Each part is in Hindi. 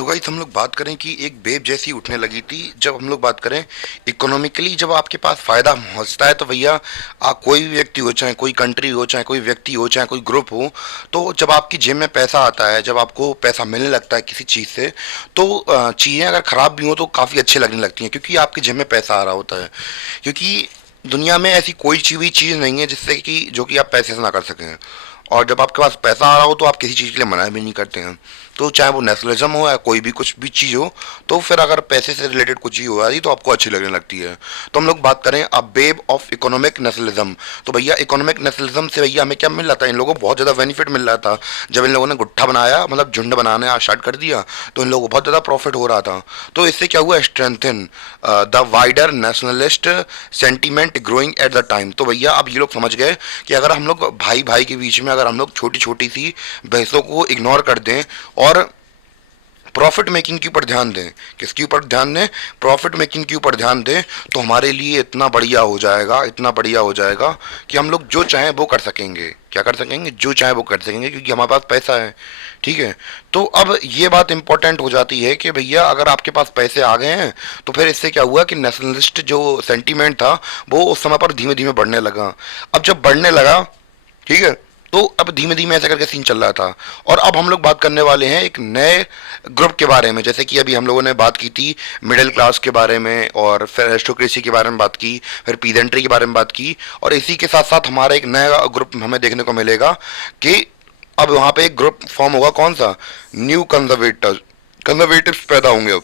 तो गाइस हम लोग बात करें कि एक वेव जैसी उठने लगी थी जब हम लोग बात करें इकोनॉमिकली। जब आपके पास फायदा पहुंचता है तो भैया आप कोई भी व्यक्ति हो, चाहे कोई कंट्री हो, चाहे कोई व्यक्ति हो, चाहे कोई ग्रुप हो, तो जब आपकी जेब में पैसा आता है, जब आपको पैसा मिलने लगता है किसी चीज़ से, तो चीज़ें अगर ख़राब भी हो तो काफ़ी अच्छी लगने लगती हैं, क्योंकि आपकी जेब में पैसा आ रहा होता है। क्योंकि दुनिया में ऐसी कोई चीज़ नहीं है जिससे कि जो कि आप पैसे से ना कर सकें। और जब आपके पास पैसा आ रहा हो तो आप किसी चीज़ के लिए मना भी नहीं करते हैं। तो चाहे वो नेशनलिज्म हो या कोई भी कुछ भी चीज़ हो, तो फिर अगर पैसे से रिलेटेड कुछ चीज़ हो रही तो आपको अच्छी लगने लगती है। तो हम लोग बात करें अब वेव ऑफ इकोनॉमिक नेशनलिज्म। तो भैया इकोनॉमिक नेशनलिज्म से भैया हमें क्या मिल रहा था, इन लोगों को बहुत ज़्यादा बेनिफिट मिल रहा था। जब इन लोगों ने गुट्ठा बनाया, मतलब झुंड बनाना स्टार्ट कर दिया, तो इन लोगों को बहुत ज़्यादा प्रॉफिट हो रहा था। तो इससे क्या हुआ, strengthen the wider nationalist sentiment growing at the time. तो भैया अब ये लोग समझ गए कि अगर हम लोग भाई भाई के बीच में अगर हम लोग छोटी छोटी सी बहसों को इग्नोर कर दें और प्रॉफिट मेकिंग के ऊपर ध्यान दें, किसके ऊपर ध्यान दें, प्रॉफिट मेकिंग के ऊपर ध्यान दें, तो हमारे लिए इतना बढ़िया हो जाएगा, इतना बढ़िया हो जाएगा कि हम लोग जो चाहें वो कर सकेंगे। क्या कर सकेंगे, जो चाहे वो कर सकेंगे, क्योंकि हमारे पास पैसा है। ठीक है। तो अब ये बात इंपॉर्टेंट हो जाती है कि भैया अगर आपके पास पैसे आ गए हैं तो फिर इससे क्या हुआ कि नेशनलिस्ट जो सेंटीमेंट था वो उस समय पर धीमे धीमे बढ़ने लगा। अब जब बढ़ने लगा, ठीक है, तो अब धीमे धीमे ऐसा करके सीन चल रहा था। और अब हम लोग बात करने वाले हैं एक नए ग्रुप के बारे में। जैसे कि अभी हम लोगों ने बात की थी मिडिल क्लास के बारे में, और फिर एरिस्टोक्रेसी के बारे में बात की, फिर पीजेंट्री के बारे में बात की, और इसी के साथ साथ हमारा एक नया ग्रुप हमें देखने को मिलेगा कि अब वहाँ पे एक ग्रुप फॉर्म होगा, कौन सा, न्यू कंजर्वेटर कंजर्वेटिव्स पैदा होंगे। अब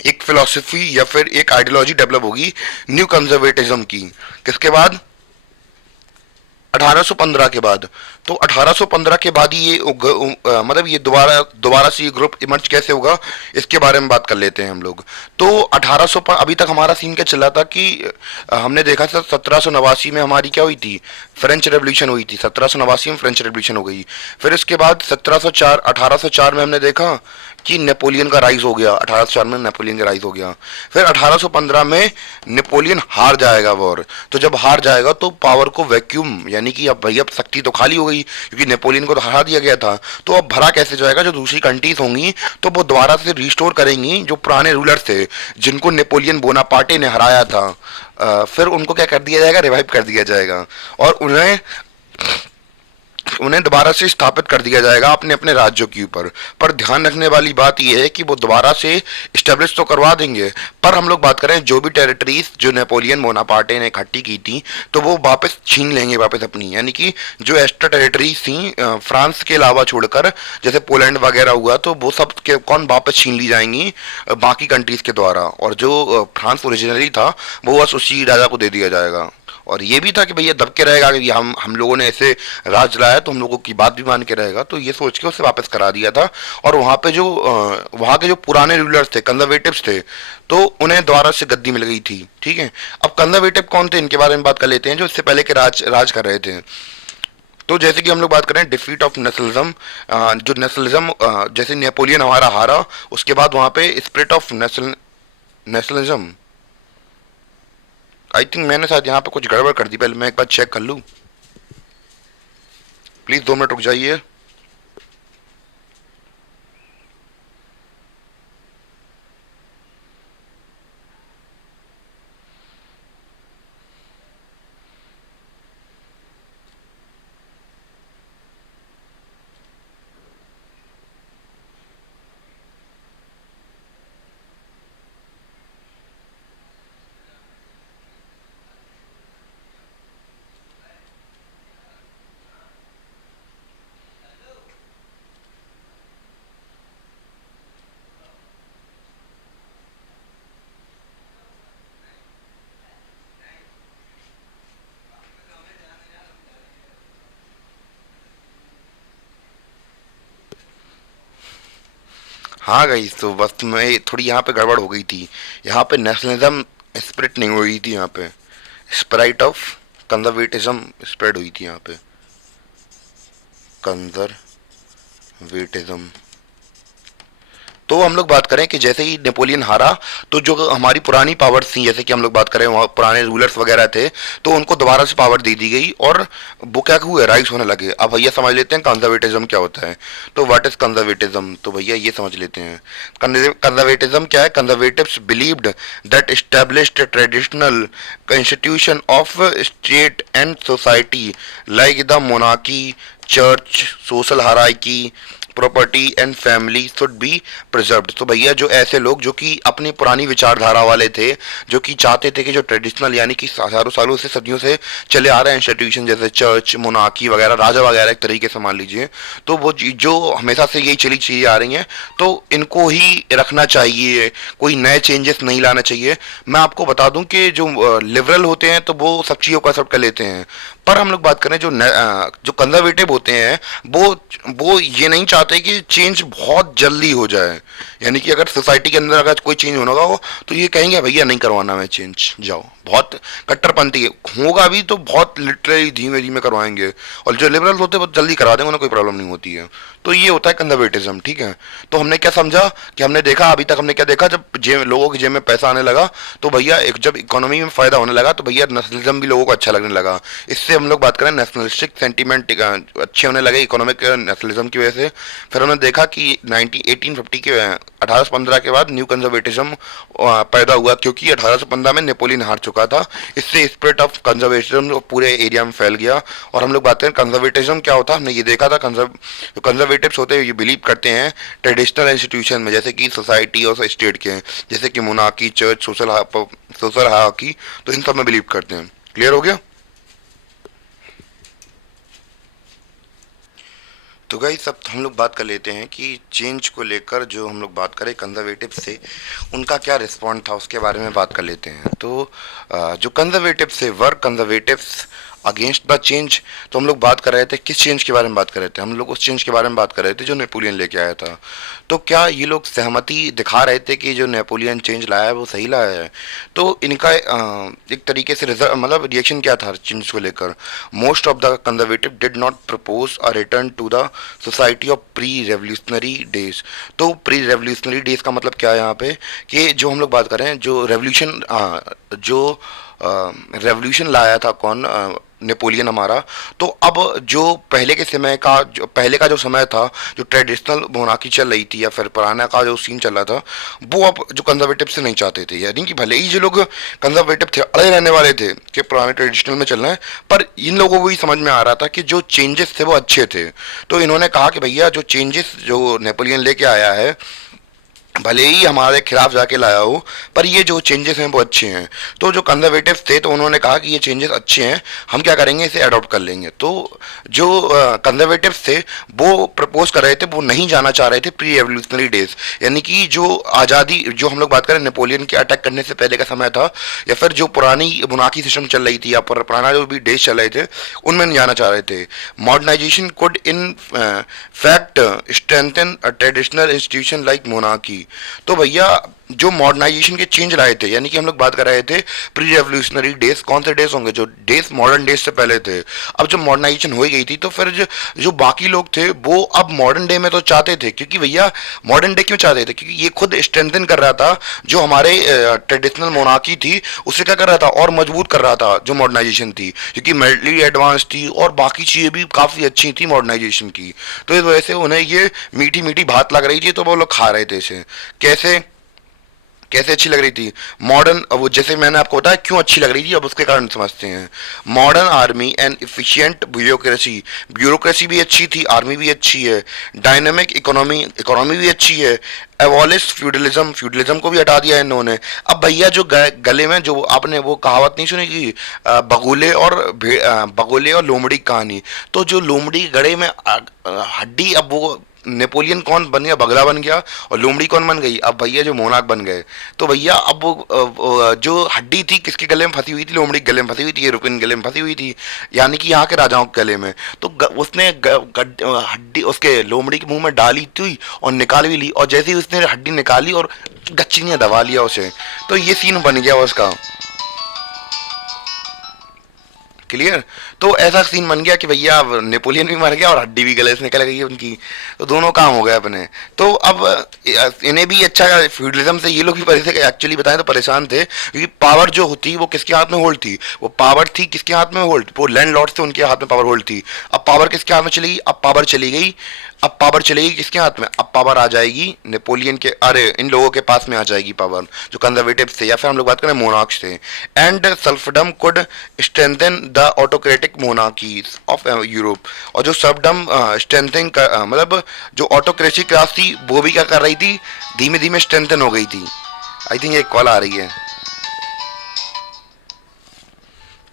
एक फिलोसफी या फिर एक आइडियोलॉजी डेवलप होगी न्यू कंजर्वेटिज्म की। किसके बाद, 1815 के बाद। तो 1815 के बाद ही ये मतलब ये दोबारा दोबारा से ये ग्रुप इमर्ज कैसे होगा, इसके बारे में बात कर लेते हैं हम लोग। तो 1800 पर अभी तक हमारा सीन क्या चला था कि हमने देखा था 1789 में हमारी क्या हुई थी, फ्रेंच रेवोल्यूशन हुई थी। 1789 में फ्रेंच रेवोल्यूशन हो गई। फिर इसके बाद 1704 1804 में हमने देखा कि नेपोलियन का राइज हो गया। 1804 में नेपोलियन का राइज हो गया। फिर 1815 में नेपोलियन हार जाएगा वॉर। तो जब हार जाएगा तो पावर को वैक्यूम, यानी कि अब भैया शक्ति तो खाली हो गई, क्योंकि नेपोलियन को तो हरा दिया गया था। तो अब भरा कैसे जाएगा, जो दूसरी कंट्रीज होंगी तो वो दोबारा से रिस्टोर करेंगी जो पुराने रूलर थे, जिनको नेपोलियन बोनापार्टे ने हराया था। फिर उनको क्या कर दिया जाएगा, रिवाइव कर दिया जाएगा, और उन्हें उन्हें दोबारा से स्थापित कर दिया जाएगा अपने अपने राज्यों के ऊपर। पर ध्यान रखने वाली बात यह है कि वो दोबारा से स्टेब्लिश तो करवा देंगे, पर हम लोग बात करें जो भी टेरिटरीज जो नेपोलियन बोनापार्टे ने इकट्ठी की थी, तो वो वापस छीन लेंगे वापस अपनी। यानी कि जो एक्स्ट्रा टेरिटरीज थी फ्रांस के अलावा छोड़कर, जैसे पोलैंड वगैरह हुआ, तो वो सब के कौन वापस छीन ली जाएंगी बाकी कंट्रीज के द्वारा। और जो फ्रांस ओरिजिनली था वो बस उसी राजा को दे दिया जाएगा। और ये भी था कि भैया दब के रहेगा कि हम लोगों ने ऐसे राज लाया तो हम लोगों की बात भी मान के रहेगा। तो ये सोच के उसे वापस करा दिया था। और वहाँ पे जो वहाँ के जो पुराने रूलर्स थे, कंजर्वेटिव्स थे, तो उन्हें दोबारा से गद्दी मिल गई थी। ठीक है। अब कंजर्वेटिव कौन थे, इनके बारे में बात कर लेते हैं, जो इससे पहले के राज राज कर रहे थे। तो जैसे कि हम लोग बात करें डिफीट ऑफ नेशनलिज्म, जो नेशनलिज्म, जैसे नेपोलियन हमारा हारा, उसके बाद वहाँ पे spirit of nationalism. I think मैंने शायद यहाँ पे कुछ गड़बड़ कर दी, पहले मैं एक बार चेक कर लूँ। प्लीज़ 2 मिनट रुक जाइए। हाँ गई, तो बस मैं थोड़ी यहाँ पे गड़बड़ हो गई थी। यहाँ पे नेशनलिज्म स्प्रिट नहीं हुई थी, यहाँ पे स्प्राइट ऑफ कंजर्वेटिज्म स्प्रेड हुई थी। यहाँ पे कंजर्वेटिज्म। तो हम लोग बात करें कि जैसे ही नेपोलियन हारा, तो जो हमारी पुरानी पावर्स थी, जैसे कि हम लोग बात करें वहाँ पुराने रूलर्स वगैरह थे, तो उनको दोबारा से पावर दे दी गई और वो क्या हुए, राइज होने लगे। अब भैया समझ लेते हैं कंजर्वेटिज्म क्या होता है। तो व्हाट इज कंजर्वेटिज्म, तो भैया ये समझ लेते हैं। कंजर्वेटिज्म क्या है? Conservatives believed that established traditional institution of state and society like the monarchy, church, social hierarchy, property and family should be preserved. तो भैया जो ऐसे लोग जो कि अपनी पुरानी विचारधारा वाले थे, जो कि चाहते थे कि जो ट्रेडिशनल यानी कि हजारों सालों से, सदियों से चले आ रहे हैं इंस्टीट्यूशन, जैसे चर्च, मोनार्की वगैरह, राजा वगैरह एक तरीके से मान लीजिए, तो वो जो हमेशा से यही चली चीजें आ रही हैं, तो इनको ही रखना चाहिए, कोई नए चेंजेस नहीं लाना चाहिए। मैं आपको बता दूं कि जो लिबरल होते हैं तो वो सब चीज़ों का एक्सेप्ट कर लेते हैं, पर हम लोग बात करें जो कंजर्वेटिव होते हैं, वो ये नहीं चाहते कि चेंज बहुत जल्दी हो जाए। यानी कि अगर सोसाइटी के अंदर अगर कोई चेंज होना होगा तो ये कहेंगे भैया नहीं करवाना है चेंज, जाओ। बहुत कट्टरपंथी होगा भी तो बहुत लिटरली धीमे धीमे करवाएंगे, और जो लिबरल होते हैं वो जल्दी करा देंगे, उन्हें कोई प्रॉब्लम नहीं होती है। तो ये होता है कंजर्वेटिज्म, ठीक है। तो हमने क्या समझा कि हमने देखा, अभी तक हमने क्या देखा, जब लोगों की जेब में पैसा आने लगा तो भैया एक, जब इकोनॉमी में फायदा होने लगा तो भैया नेशनलिज्म भी लोगों को अच्छा लगने लगा। इससे हम लोग बात करें नेशनलिस्टिक सेंटीमेंट अच्छे होने लगे इकोनॉमिक नेशनलिज्म की वजह से। फिर हमने देखा कि 1850 के 1815 के बाद न्यू कंजर्वेटिज्म पैदा हुआ, क्योंकि 1815 में नेपोलियन हार चुका था। इससे स्पिरिट ऑफ कंजर्वेटिज्म पूरे एरिया में फैल गया। और हम लोग बात करें कंजर्वेटिज्म क्या होता है, हमने ये देखा था। जो कंजर्वेटिव्स होते हैं ये बिलीव करते हैं ट्रेडिशनल इंस्टीट्यूशन में, जैसे कि सोसाइटी और स्टेट के हैं, जैसे कि मोनार्की, चर्च, सोशल हायरार्की, तो इन सब में बिलीव करते हैं। क्लियर हो गया? तो गाइस सब हम लोग बात कर लेते हैं कि चेंज को लेकर जो हम लोग बात करें कंजर्वेटिव से, उनका क्या रिस्पॉन्ड था उसके बारे में बात कर लेते हैं। तो जो कंजर्वेटिव से वर कंजर्वेटिव्स अगेंस्ट द चेंज, तो हम लोग बात कर रहे थे किस चेंज के बारे में बात कर रहे थे, हम लोग उस चेंज के बारे में बात कर रहे थे जो नेपोलियन लेके आया था। तो क्या ये लोग सहमति दिखा रहे थे कि जो नेपोलियन चेंज लाया है वो सही लाया है? तो इनका एक तरीके से मतलब रिएक्शन क्या था चेंज को लेकर। Most of the conservative did not propose a return to the society of pre revolutionary days. तो प्री रेवल्यूशनरी डेज का मतलब क्या है यहाँ पे, कि जो हम लोग बात कर रहे हैं जो जो रेवोल्यूशन लाया था कौन, नेपोलियन हमारा। तो अब जो पहले के समय का, जो पहले का जो समय था, जो ट्रेडिशनल मोनार्की चल रही थी या फिर पुराना का जो सीन चल रहा था, वो अब जो कंजर्वेटिव से नहीं चाहते थे। यानी कि भले ही जो लोग कंजर्वेटिव थे, अड़े रहने वाले थे कि पुराने ट्रेडिशनल में चलना है, पर इन लोगों को भी समझ में आ रहा था कि जो चेंजेस थे वो अच्छे थे। तो इन्होंने कहा कि भैया जो चेंजेस जो नेपोलियन लेके आया है, भले ही हमारे खिलाफ जाके लाया हो, पर ये जो चेंजेस हैं वो अच्छे हैं। तो जो कंजर्वेटिव थे तो उन्होंने कहा कि ये चेंजेस अच्छे हैं, हम क्या करेंगे, इसे अडॉप्ट कर लेंगे। तो जो कंजर्वेटिव थे वो प्रपोज कर रहे थे, वो नहीं जाना चाह रहे थे प्री रेवोल्यूशनरी डेज, यानी कि जो आज़ादी, जो हम लोग बात करें नेपोलियन के अटैक करने से पहले का समय था, या फिर जो पुरानी मोनार्की सिस्टम चल रही थी या पुराना जो भी डेज चल रहे थे, उनमें नहीं जाना चाह रहे थे। Modernisation could in fact strengthen a traditional institution like monarchy. तो भैया जो मॉडर्नाइजेशन के चेंज लाए थे, यानी कि हम लोग बात कर रहे थे प्री रेवोल्यूशनरी डेज, कौन से डेज होंगे, जो डेज मॉडर्न डेज से पहले थे। अब जब मॉडर्नाइजेशन हो गई थी तो फिर जो बाकी लोग थे वो अब मॉडर्न डे में तो चाहते थे, क्योंकि भैया मॉडर्न डे क्यों चाहते थे, क्योंकि ये खुद स्ट्रेंथन कर रहा था जो हमारे ट्रेडिशनल मोनार्की थी, उसे क्या कर रहा था, और मजबूत कर रहा था जो मॉडर्नाइजेशन थी, क्योंकि मिलिट्री एडवांस थी और बाकी चीज़ें भी काफ़ी अच्छी थी मॉडर्नाइजेशन की। तो इस वजह से उन्हें ये मीठी मीठी बात लग रही थी, तो वो लोग खा रहे थे इसे। कैसे कैसे अच्छी लग रही थी मॉडर्न, वो जैसे मैंने आपको बताया क्यों अच्छी लग रही थी, अब उसके कारण समझते हैं। Modern army and efficient bureaucracy, bureaucracy भी अच्छी थी, आर्मी भी अच्छी है। डायनामिक इकोनॉमी, इकोनॉमी भी अच्छी है। एवॉलिश फ्यूडलिज्म, फ्यूडलिज्म को भी हटा दिया है इन्होंने। अब भैया जो गले में जो आपने वो कहावत नहीं सुनी कि बगुले और लोमड़ी की कहानी, तो जो लोमड़ी गले में हड्डी, अब वो नेपोलियन कौन बन गया, बगला बन गया, और लोमड़ी कौन बन गई, अब भैया जो मोनार्क बन गए। तो भैया अब वो जो हड्डी थी किसके गले में फंसी हुई थी, लोमड़ी के गले में फंसी हुई थी, यूरोपियन गले में फंसी हुई थी, यानी कि यहाँ के राजाओं के गले में। तो उसने हड्डी उसके लोमड़ी के मुंह में डाली थी और निकाल भी ली, और जैसे ही उसने हड्डी निकाली और गच्ची ने दबा लिया उसे, तो ये सीन बन गया उसका। क्लियर। तो ऐसा सीन बन गया कि भैया अब नेपोलियन भी मर गया और हड्डी भी गले से निकल गई उनकी, तो दोनों काम हो गए अपने। तो अब इन्हें भी अच्छा, फ्यूडलिज्म से ये लोग भी एक्चुअली बताएं तो परेशान थे, क्योंकि पावर जो होती वो किसके हाथ में होल्ड थी, वो पावर थी किसके हाथ में होल्ड, वो लैंडलॉर्ड से उनके हाथ में पावर होल्ड थी। अब पावर किसके हाथ में चली गई, अब पावर चली गई, अब पावर चलेगी किसके हाथ में, अब पावर आ जाएगी नेपोलियन के, अरे इन लोगों के पास में आ जाएगी पावर, जो कंजर्वेटिव थे, या फिर हम लोग बात करें मोनार्क्स थे। And serfdom could strengthen the autocratic monarchies of Europe. और जो सर्फडम स्ट्रेंथन मतलब जो ऑटोक्रेसी क्लास थी वो भी क्या कर रही थी, धीमे धीमे स्ट्रेंथन हो गई थी। आई थिंक एक कॉल आ रही है,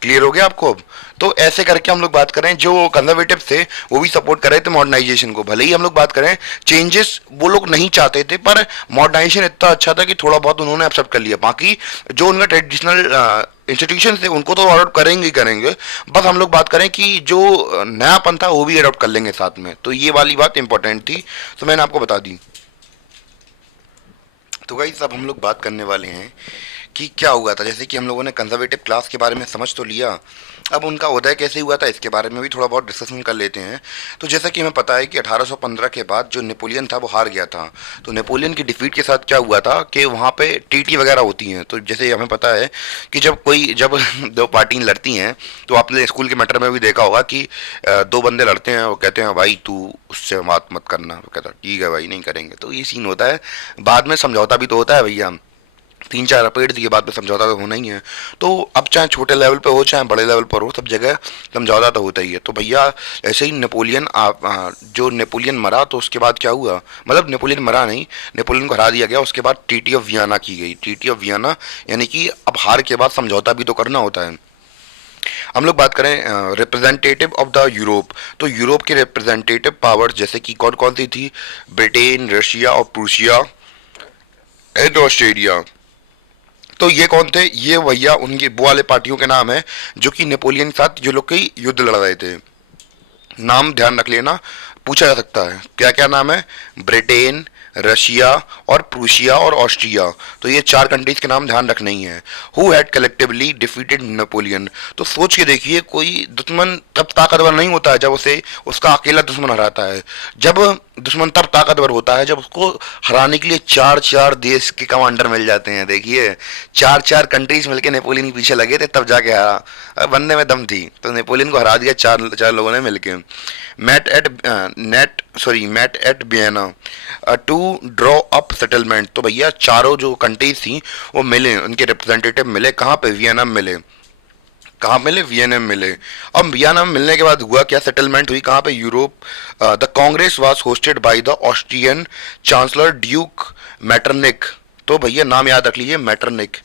क्लियर हो गया आपको अब। तो ऐसे करके हम लोग बात करें, जो कंजर्वेटिव थे वो भी सपोर्ट कर रहे थे मॉडर्नाइजेशन को, भले ही हम लोग बात करें चेंजेस वो लोग नहीं चाहते थे, पर मॉडर्नाइजेशन इतना अच्छा था कि थोड़ा बहुत उन्होंने एक्सेप्ट कर लिया। बाकी जो उनका ट्रेडिशनल इंस्टीट्यूशन थे उनको तो अडॉप्ट करेंगे ही करेंगे, बस हम लोग बात करें कि जो नयापन था वो भी अडॉप्ट कर लेंगे साथ में। तो ये वाली बात इंपॉर्टेंट थी, तो मैंने आपको बता दी। तो गाइस अब हम लोग बात करने वाले हैं कि क्या हुआ था। जैसे कि हम लोगों ने कंजर्वेटिव क्लास के बारे में समझ तो लिया, अब उनका उदय कैसे हुआ था इसके बारे में भी थोड़ा बहुत डिस्कशन कर लेते हैं। तो जैसा कि हमें पता है कि 1815 के बाद जो नेपोलियन था वो हार गया था। तो नेपोलियन की डिफीट के साथ क्या हुआ था कि वहाँ पे टीटी वगैरह होती हैं। तो जैसे हमें पता है कि जब दो पार्टी लड़ती हैं, तो आपने स्कूल के मैटर में भी देखा होगा कि दो बंदे लड़ते हैं, वो कहते हैं भाई तू उससे बात मत करना, वो कहता ठीक है भाई नहीं करेंगे। तो ये सीन होता है, बाद में समझौता भी तो होता है भैया, 3-4 रपेट दिए बाद में समझौता तो होना ही है। तो अब चाहे छोटे लेवल पे हो चाहे बड़े लेवल पर हो, सब जगह समझौता तो होता ही है। तो भैया ऐसे ही नेपोलियन जो नेपोलियन मरा तो उसके बाद क्या हुआ, मतलब नेपोलियन मरा नहीं, नेपोलियन को हरा दिया गया। उसके बाद ट्रीटी ऑफ वियना की गई। ट्रीटी ऑफ वियना यानी कि अब हार के बाद समझौता भी तो करना होता है। हम लोग बात करें रिप्रेजेंटेटिव ऑफ द यूरोप, तो यूरोप के रिप्रेजेंटेटिव पावर्स जैसे कि कौन कौन सी थी, ब्रिटेन, रशिया और प्रूसिया एंड ऑस्ट्रेलिया। तो ये कौन थे, ये भैया उनके वो वाले पार्टियों के नाम है जो कि नेपोलियन के साथ जो लोग कई युद्ध लड़ रहे थे। नाम ध्यान रख लेना, पूछा जा सकता है क्या क्या नाम है, ब्रिटेन, रशिया और प्रूशिया और ऑस्ट्रिया। तो ये 4 कंट्रीज के नाम ध्यान रखने ही है। Who had collectively defeated Napoleon. तो सोच के देखिए, कोई दुश्मन तब ताकतवर नहीं होता है जब उसे उसका अकेला दुश्मन हराता है। जब दुश्मन तब ताकतवर होता है जब उसको हराने के लिए 4-4 देश के कमांडर मिल जाते हैं। देखिए 4-4 कंट्रीज मिलके नेपोलियन के पीछे लगे थे तब जाके हरा, बनने में दम थी, तो नेपोलियन को हरा दिया 4 लोगों ने मिलके। Met at Vienna to draw up settlement. तो भैया चारों जो कंट्रीज थी वो मिले, उनके रिप्रेजेंटेटिव मिले, कहाँ पे, वियना में मिले। कहाँ मिले, वियना में मिले। अब वियना में मिलने के बाद हुआ क्या, सेटलमेंट हुई कहाँ पे, Europe. The Congress was hosted by the Austrian chancellor Duke Metternich. तो भैया नाम याद रख लीजिए, मैटरनिक,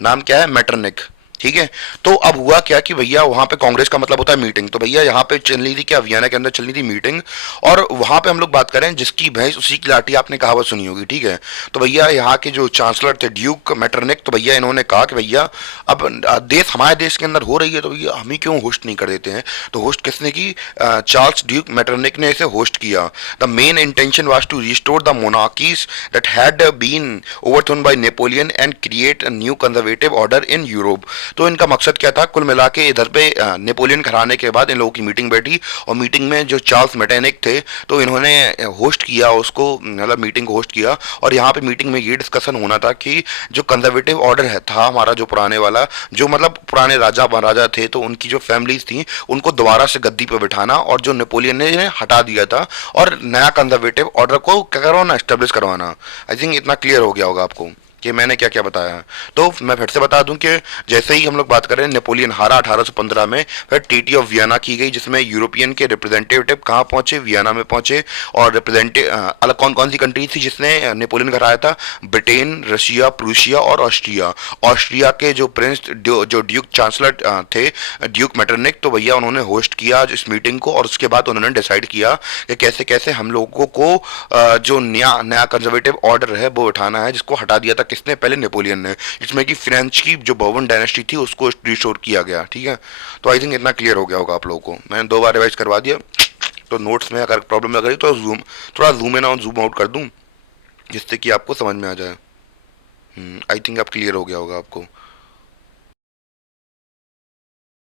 नाम क्या है, मैटरनिक, ठीक है। तो अब हुआ क्या कि भैया वहां पे कांग्रेस का मतलब होता है मीटिंग, तो भैया यहाँ पे चल रही थी क्या, वियना के अंदर चल रही थी मीटिंग। और वहां पे हम लोग बात करें जिसकी भैंस उसी की लाठी, आपने कहावत सुनी होगी, ठीक है। तो भैया यहाँ के जो चांसलर थे ड्यूक मैटरनिक, तो भैया इन्होंने कहा कि भैया अब देश हमारे देश के अंदर हो रही है तो भैया हम ही क्यों होस्ट नहीं कर देते हैं। तो होस्ट किसने की, चार्ल्स ड्यूक मैटरनिक ने इसे होस्ट किया। The main intention was to restore the monarchies that had been overthrown by Napoleon and create a new conservative order in Europe. तो इनका मकसद क्या था, कुल मिला के इधर पे नेपोलियन हराने के बाद इन लोगों की मीटिंग बैठी, और मीटिंग में जो चार्ल्स मैटेनिक थे तो इन्होंने होस्ट किया उसको, मतलब मीटिंग को होस्ट किया। और यहाँ पे मीटिंग में ये डिस्कशन होना था कि जो कंजर्वेटिव ऑर्डर है था हमारा, जो पुराने वाला, जो मतलब पुराने राजा महाराजा थे तो उनकी जो फैमिलीज थी उनको दोबारा से गद्दी पर बिठाना, और जो नेपोलियन ने हटा दिया था, और नया कंजर्वेटिव ऑर्डर को क्या करवाना, एस्टेब्लिश करवाना। आई थिंक इतना क्लियर हो गया होगा आपको कि मैंने क्या क्या बताया। तो मैं फिर से बता दूं कि जैसे ही हम लोग बात करें नेपोलियन हारा 1815 में, फिर ट्रीटी ऑफ वियना की गई जिसमें यूरोपियन के रिप्रेजेंटेटिव कहाँ पहुंचे, वियना में पहुंचे। और अलग कौन कौन सी कंट्री थी जिसने नेपोलियन को हराया था, ब्रिटेन, रशिया, प्रूशिया और ऑस्ट्रिया। ऑस्ट्रिया के जो प्रिंस जो ड्यूक चांसलर थे ड्यूक मैटरनिक, तो भैया उन्होंने होस्ट किया इस मीटिंग को, और उसके बाद उन्होंने डिसाइड किया कि कैसे कैसे हम लोगों को जो नया कंजर्वेटिव ऑर्डर है वो उठाना है, जिसको हटा दिया था किसने, पहले नेपोलियन ने, जिसमें कि फ्रेंच की जो बर्बन डायनेस्टी थी उसको रिस्टोर किया गया, ठीक है। तो आई थिंक इतना क्लियर हो गया होगा आप लोगों को, मैंने 2 बार रिवाइज करवा दिया। तो नोट्स में अगर प्रॉब्लम लग रही तो थोड़ा जूम इन और जूम आउट कर दूं जिससे कि आपको समझ में आ जाए। आई थिंक अब क्लियर हो गया होगा आपको।